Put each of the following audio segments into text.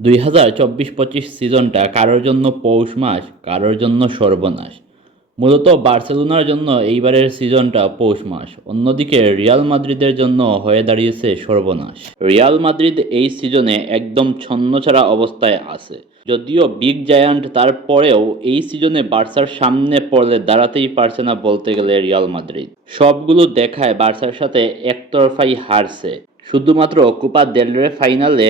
দুই হাজার চব্বিশ পঁচিশ সিজনটা কারোর জন্য পৌষ মাস, কারোর জন্য সর্বনাশ। মূলত বার্সেলোনার জন্য এইবারের সিজনটা পৌষ মাস। অন্যদিকে রিয়াল মাদ্রিদের জন্য হয়ে দাঁড়িয়েছে সর্বনাশ। রিয়াল মাদ্রিদ এই সিজনে একদম ছন্নছাড়া অবস্থায় আছে। যদিও বিগ জায়ান্ট তারপরেও এই সিজনে বার্সার সামনে পড়লে দাঁড়াতেই পারছে না বলতে গেলে রিয়াল মাদ্রিদ। সবগুলো দেখায় বার্সার সাথে একতরফাই হারছে। শুধুমাত্র কুপা দেলরে ফাইনালে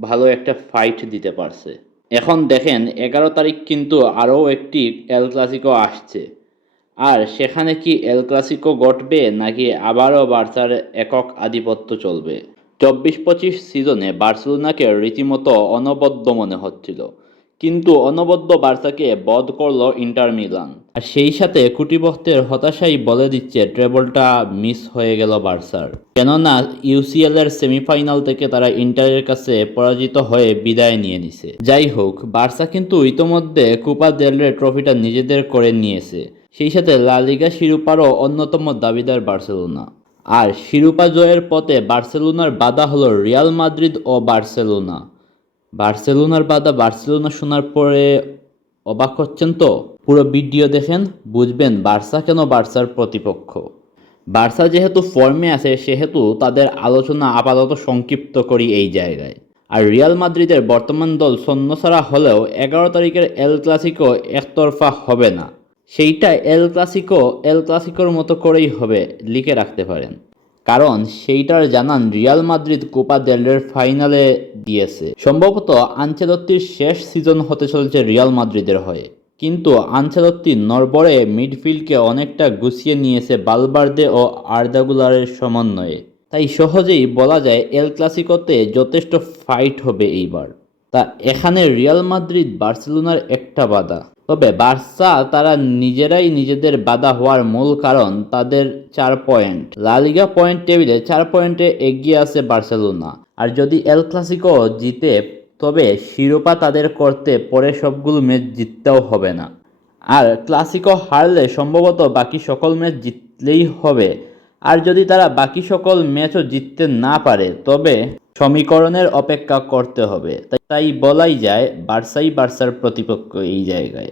ভালো একটা ফাইট দিতে পারছে। এখন দেখেন, এগারো তারিখ কিন্তু আরও একটি এল ক্লাসিকো আসছে। আর সেখানে কি এল ক্লাসিকো ঘটবে, নাকি আবারও বার্সার একক আধিপত্য চলবে? চব্বিশ পঁচিশ সিজনে বার্সেলোনাকে রীতিমতো অনবদ্য মনে হচ্ছিল। কিন্তু অনবদ্য বার্সাকে বধ করল ইন্টার মিলান। আর সেই সাথে কুটিভক্তের হতাশাই বলে দিচ্ছে ট্রেবলটা মিস হয়ে গেল বার্সার। কেননা ইউসিএল এর সেমিফাইনাল থেকে তারা ইন্টারের কাছে পরাজিত হয়ে বিদায় নিয়ে নিছে। যাই হোক, বার্সা কিন্তু ইতোমধ্যে কুপা দেলরে ট্রফিটা নিজেদের করে নিয়েছে। সেই সাথে লা লিগা শিরোপারও অন্যতম দাবিদার বার্সেলোনা। আর শিরোপা জয়ের পথে বার্সেলোনার বাধা হলো রিয়াল মাদ্রিদ ও বার্সেলোনা। বার্সেলোনার বাদা বার্সেলোনা শোনার পরে অবাক হচ্ছেন তো? পুরো ভিডিও দেখেন, বুঝবেন বার্সা কেন বার্সার প্রতিপক্ষ। বার্সা যেহেতু ফর্মে আছে, সেহেতু তাদের আলোচনা আপাতত সংক্ষিপ্ত করি এই জায়গায়। আর রিয়াল মাদ্রিদের বর্তমান দল ছাড়া হলেও এগারো তারিখের এল ক্লাসিকো একতরফা হবে না। সেইটা এল ক্লাসিকো, এল ক্লাসিকোর মতো করেই হবে, লিখে রাখতে পারেন। কারণ সেইটার জানান রিয়াল মাদ্রিদ কোপা দেলের ফাইনালে দিয়েছে। সম্ভবত আনচেলত্তির শেষ সিজন হতে চলেছে রিয়াল মাদ্রিদের হয়ে। কিন্তু আনচেলত্তি নরবরে মিডফিল্ডকে অনেকটা গুছিয়ে নিয়েছে বালবার্দে ও আর্দাগুলারের সমন্বয়ে। তাই সহজেই বলা যায় এল ক্লাসিকোতে যথেষ্ট ফাইট হবে এইবার। তা এখানে রিয়াল মাদ্রিদ বার্সেলোনার একটা বাধা। তবে বার্সা তারা নিজেরাই নিজেদের বাধা হওয়ার মূল কারণ তাদের চার পয়েন্ট। লালিগা পয়েন্ট টেবিলে চার পয়েন্টে এগিয়ে আছে বার্সেলোনা। আর যদি এল ক্লাসিকো জিতে, তবে শিরোপা তাদের করতে পরে সবগুলো ম্যাচ জিততেও হবে না। আর ক্লাসিকো হারলে সম্ভবত বাকি সকল ম্যাচ জিতলেই হবে। আর যদি তারা বাকি সকল ম্যাচও জিততে না পারে, তবে সমীকরণের অপেক্ষা করতে হবে। তাই বলাই যায়, বার্সাই বার্সার প্রতিপক্ষ এই জায়গায়।